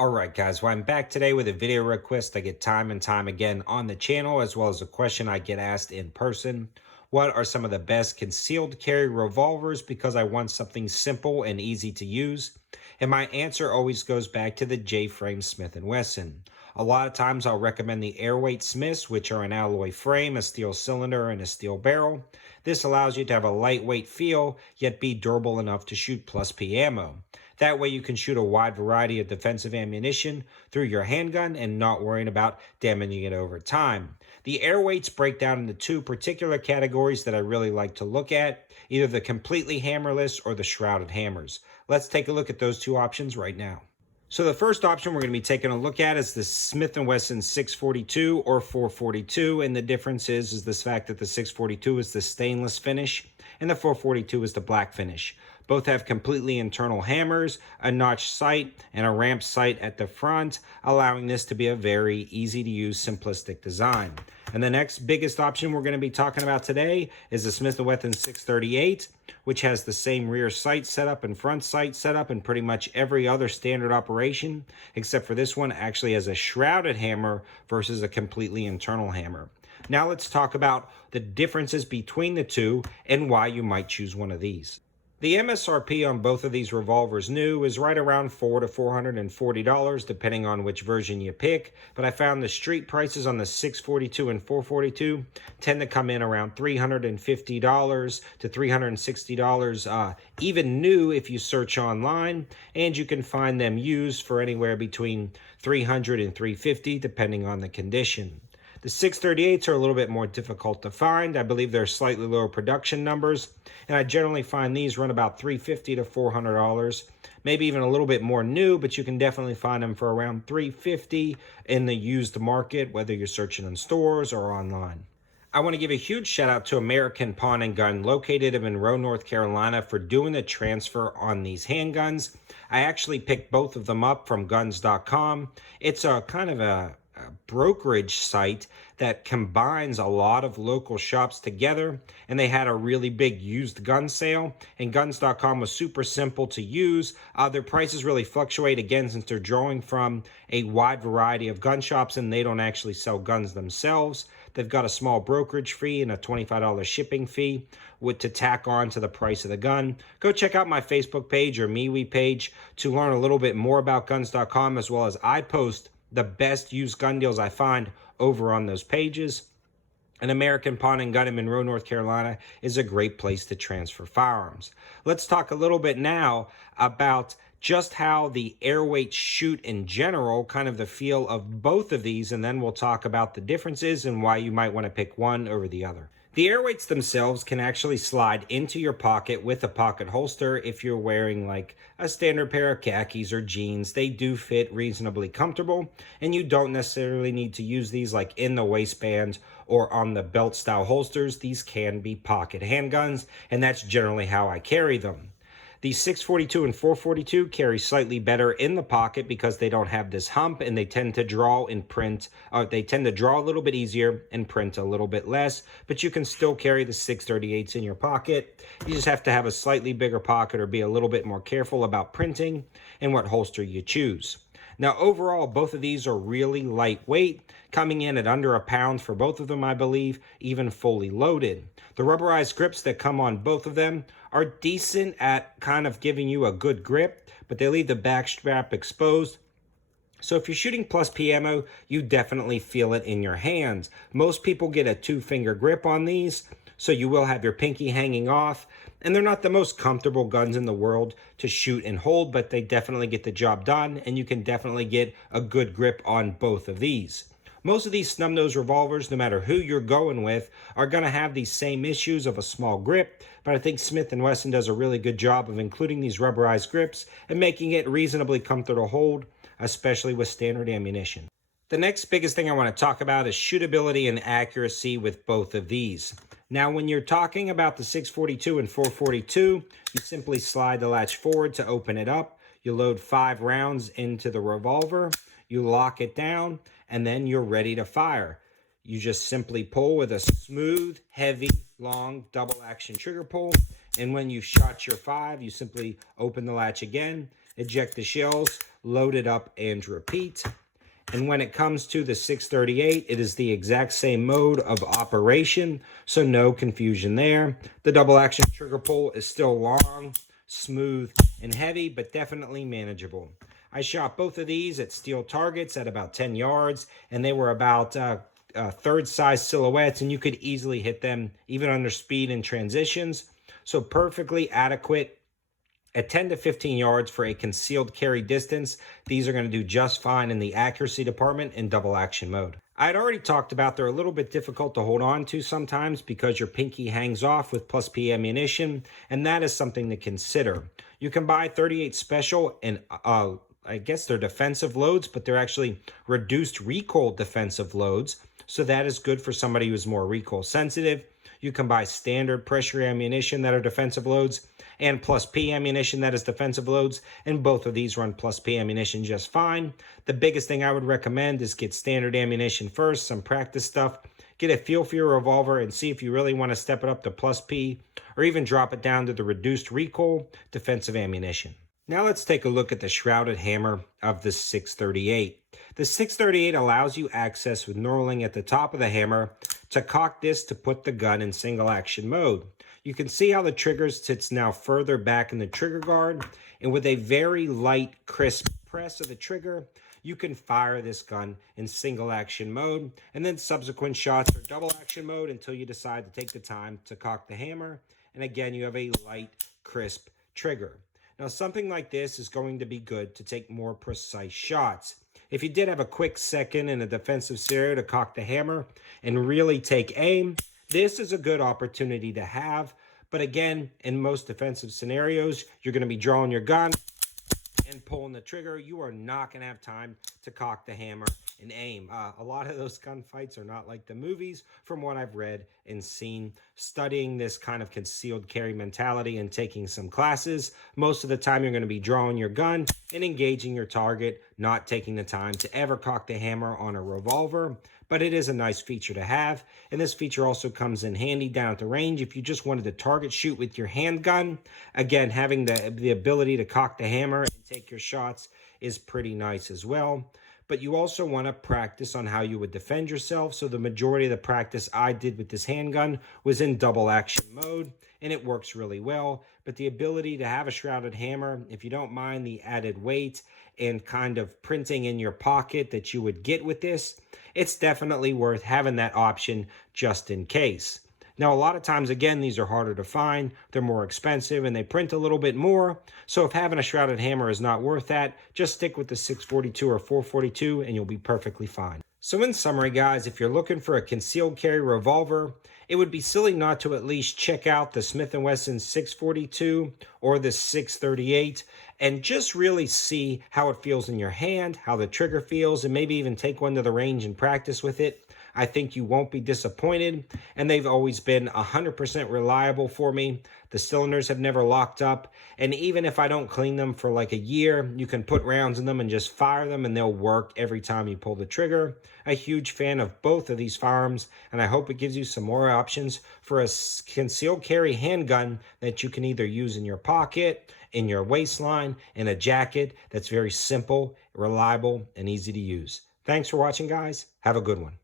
Alright guys, well I'm back today with a video request I get time and time again on the channel, as well as a question I get asked in person. What are some of the best concealed carry revolvers, because I want something simple and easy to use? And my answer always goes back to the J-frame Smith & Wesson. A lot of times I'll recommend the Airweight Smiths, which are an alloy frame, a steel cylinder, and a steel barrel. This allows you to have a lightweight feel, yet be durable enough to shoot plus P ammo. That way you can shoot a wide variety of defensive ammunition through your handgun and not worrying about damaging it over time. The airweights break down into two particular categories that I really like to look at, either the completely hammerless or the shrouded hammers. Let's take a look at those two options right now. So the first option we're going to be taking a look at is the Smith & Wesson 642 or 442, and the difference is this fact that the 642 is the stainless finish and the 442 is the black finish. Both have completely internal hammers, a notch sight, and a ramp sight at the front, allowing this to be a very easy to use simplistic design. And the next biggest option we're going to be talking about today is the Smith & Wesson 638, which has the same rear sight setup and front sight setup and pretty much every other standard operation, except for this one actually has a shrouded hammer versus a completely internal hammer. Now let's talk about the differences between the two and why you might choose one of these. The MSRP on both of these revolvers new is right around $400 to $440, depending on which version you pick, but I found the street prices on the 642 and 442 tend to come in around $350 to $360, even new if you search online, and you can find them used for anywhere between $300 and $350, depending on the condition. The 638s are a little bit more difficult to find. I believe they're slightly lower production numbers, and I generally find these run about $350 to $400, maybe even a little bit more new, but you can definitely find them for around $350 in the used market, whether you're searching in stores or online. I want to give a huge shout out to American Pawn & Gun, located in Monroe, North Carolina, for doing the transfer on these handguns. I actually picked both of them up from guns.com. It's a kind of a brokerage site that combines a lot of local shops together, and they had a really big used gun sale, and guns.com was super simple to use. Their prices really fluctuate, again, since they're drawing from a wide variety of gun shops and they don't actually sell guns themselves. They've got a small brokerage fee and a $25 shipping fee to tack on to the price of the gun. Go check out my Facebook page or MeWe page to learn a little bit more about guns.com, as well as I post the best used gun deals I find over on those pages. An American Pawn & Gun in Monroe, North Carolina is a great place to transfer firearms. Let's talk a little bit now about just how the airweights shoot in general, kind of the feel of both of these, and then we'll talk about the differences and why you might want to pick one over the other. The airweights themselves can actually slide into your pocket with a pocket holster if you're wearing like a standard pair of khakis or jeans. They do fit reasonably comfortable, and you don't necessarily need to use these like in the waistband or on the belt style holsters. These can be pocket handguns, and that's generally how I carry them. The 642 and 442 carry slightly better in the pocket because they don't have this hump, and they tend to draw and print. They tend to draw a little bit easier and print a little bit less, but you can still carry the 638s in your pocket. You just have to have a slightly bigger pocket or be a little bit more careful about printing and what holster you choose. Now, overall, both of these are really lightweight, coming in at under a pound for both of them, I believe, even fully loaded. The rubberized grips that come on both of them are decent at kind of giving you a good grip, but they leave the back strap exposed. So if you're shooting plus P ammo, you definitely feel it in your hands. Most people get a 2-finger grip on these, so you will have your pinky hanging off, and they're not the most comfortable guns in the world to shoot and hold, but they definitely get the job done, and you can definitely get a good grip on both of these. Most of these snub-nose revolvers, no matter who you're going with, are going to have these same issues of a small grip, but I think Smith & Wesson does a really good job of including these rubberized grips and making it reasonably comfortable to hold, especially with standard ammunition. The next biggest thing I want to talk about is shootability and accuracy with both of these. Now, when you're talking about the 642 and 442, you simply slide the latch forward to open it up. You load 5 rounds into the revolver, you lock it down, and then you're ready to fire. You just simply pull with a smooth, heavy, long, double action trigger pull. And when you've shot your 5, you simply open the latch again eject the shells, load it up, and repeat. And when it comes to the 638, it is the exact same mode of operation, so no confusion there. The double action trigger pull is still long, smooth, and heavy, but definitely manageable. I shot both of these at steel targets at about 10 yards, and they were about third size silhouettes, and you could easily hit them even under speed and transitions. So perfectly adequate at 10 to 15 yards for a concealed carry distance. These are going to do just fine in the accuracy department in double action mode. I had already talked about they're a little bit difficult to hold on to sometimes because your pinky hangs off with plus P ammunition, and that is something to consider. You can buy 38 special and I guess they're defensive loads, but they're actually reduced recoil defensive loads. So that is good for somebody who's more recoil sensitive. You can buy standard pressure ammunition that are defensive loads and plus P ammunition that is defensive loads, and both of these run plus P ammunition just fine. The biggest thing I would recommend is get standard ammunition first, some practice stuff, get a feel for your revolver and see if you really want to step it up to plus P or even drop it down to the reduced recoil defensive ammunition. Now let's take a look at the shrouded hammer of the 638. The 638 allows you access with knurling at the top of the hammer to cock this to put the gun in single action mode. You can see how the trigger sits now further back in the trigger guard, and with a very light, crisp press of the trigger, you can fire this gun in single action mode, and then subsequent shots are double action mode until you decide to take the time to cock the hammer. And again, you have a light, crisp trigger. Now, something like this is going to be good to take more precise shots. If you did have a quick second in a defensive scenario to cock the hammer and really take aim, this is a good opportunity to have. But again, in most defensive scenarios, you're going to be drawing your gun and pulling the trigger. You are not going to have time to cock the hammer and aim. A lot of those gunfights are not like the movies from what I've read and seen. Studying this kind of concealed carry mentality and taking some classes, most of the time you're going to be drawing your gun and engaging your target, not taking the time to ever cock the hammer on a revolver. But it is a nice feature to have, and this feature also comes in handy down at the range if you just wanted to target shoot with your handgun. Again, having the ability to cock the hammer and take your shots is pretty nice as well. But you also want to practice on how you would defend yourself. So the majority of the practice I did with this handgun was in double action mode, and it works really well. But the ability to have a shrouded hammer, if you don't mind the added weight and kind of printing in your pocket that you would get with this, it's definitely worth having that option just in case. Now, a lot of times, again, these are harder to find, they're more expensive, and they print a little bit more. So if having a shrouded hammer is not worth that, just stick with the 642 or 442 and you'll be perfectly fine. So in summary, guys, if you're looking for a concealed carry revolver, it would be silly not to at least check out the Smith & Wesson 642 or the 638 and just really see how it feels in your hand, how the trigger feels, and maybe even take one to the range and practice with it. I think you won't be disappointed, and they've always been 100% reliable for me. The cylinders have never locked up, and even if I don't clean them for like a year, you can put rounds in them and just fire them, and they'll work every time you pull the trigger. A huge fan of both of these firearms, and I hope it gives you some more options for a concealed carry handgun that you can either use in your pocket, in your waistline, in a jacket that's very simple, reliable, and easy to use. Thanks for watching, guys. Have a good one.